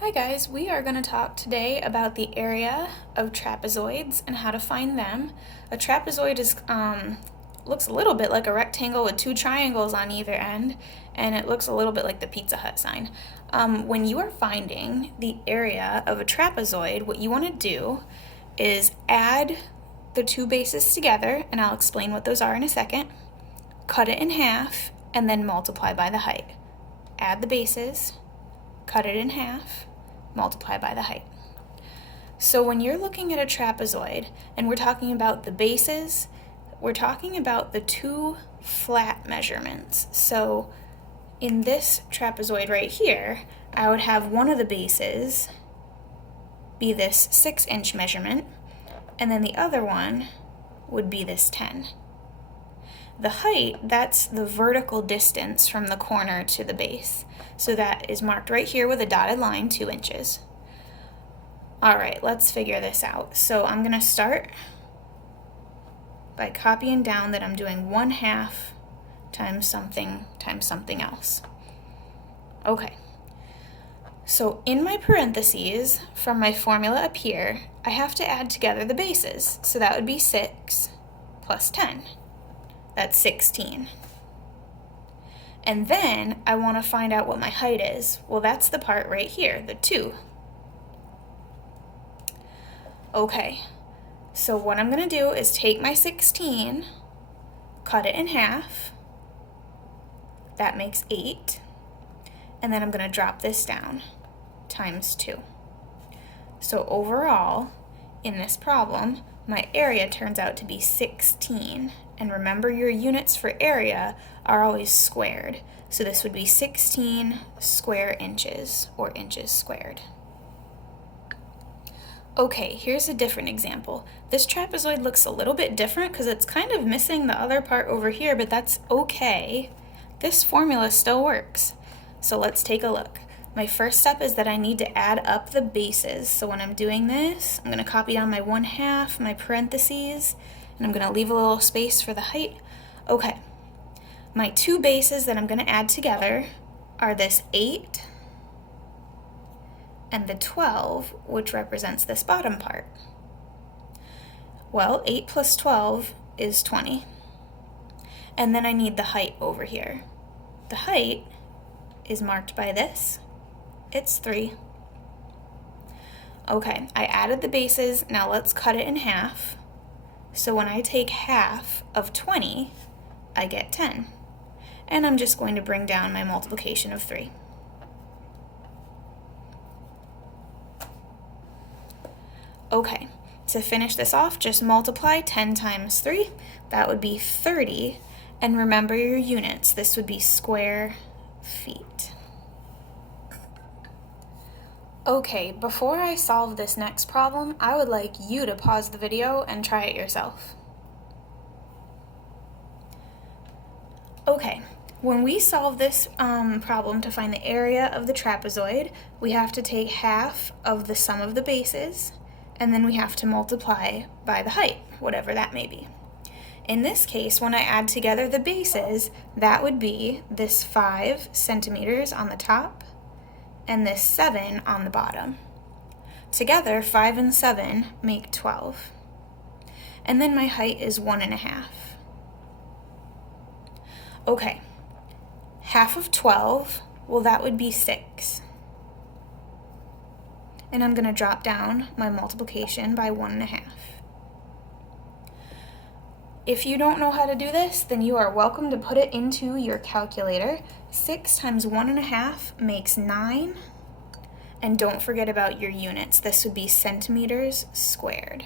Hi guys, we are going to talk today about the area of trapezoids and how to find them. A trapezoid looks a little bit like a rectangle with two triangles on either end, and it looks a little bit like the Pizza Hut sign. When you are finding the area of a trapezoid, what you want to do is add the two bases together, and I'll explain what those are in a second, cut it in half, and then multiply by the height. Add the bases, cut it in half, multiply by the height. So when you're looking at a trapezoid and we're talking about the bases, we're talking about the two flat measurements. So in this trapezoid right here, I would have one of the bases be this 6-inch measurement, and then the other one would be this 10. The height, that's the vertical distance from the corner to the base. So that is marked right here with a dotted line, 2 inches. All right, let's figure this out. So I'm gonna start by copying down that I'm doing 1/2 times something else. Okay, so in my parentheses from my formula up here, I have to add together the bases. So that would be 6 plus 10. That's 16. And then I want to find out what my height is. Well, that's the part right here, the 2. Okay, so what I'm going to do is take my 16, cut it in half. That makes 8. And then I'm going to drop this down, times 2. So overall, in this problem, my area turns out to be 16. And remember, your units for area are always squared. So this would be 16 square inches, or inches squared. Okay, here's a different example. This trapezoid looks a little bit different because it's kind of missing the other part over here, but that's okay. This formula still works. So let's take a look. My first step is that I need to add up the bases. So when I'm doing this, I'm going to copy down my 1/2, my parentheses, and I'm going to leave a little space for the height. Okay, my two bases that I'm going to add together are this 8 and the 12, which represents this bottom part. Well, 8 plus 12 is 20. And then I need the height over here. The height is marked by this. It's 3. Okay, I added the bases. Now let's cut it in half. So when I take half of 20, I get 10. And I'm just going to bring down my multiplication of 3. Okay, to finish this off, just multiply 10 times 3. That would be 30. And remember your units. This would be square feet. Okay, before I solve this next problem, I would like you to pause the video and try it yourself. Okay, when we solve this problem to find the area of the trapezoid, we have to take half of the sum of the bases, and then we have to multiply by the height, whatever that may be. In this case, when I add together the bases, that would be this 5 centimeters on the top, and this 7 on the bottom. Together, 5 and 7 make 12. And then my height is 1.5. Okay, half of 12, well, that would be 6. And I'm going to drop down my multiplication by 1.5. If you don't know how to do this, then you are welcome to put it into your calculator. 6 times 1.5 makes 9. And don't forget about your units. This would be centimeters squared.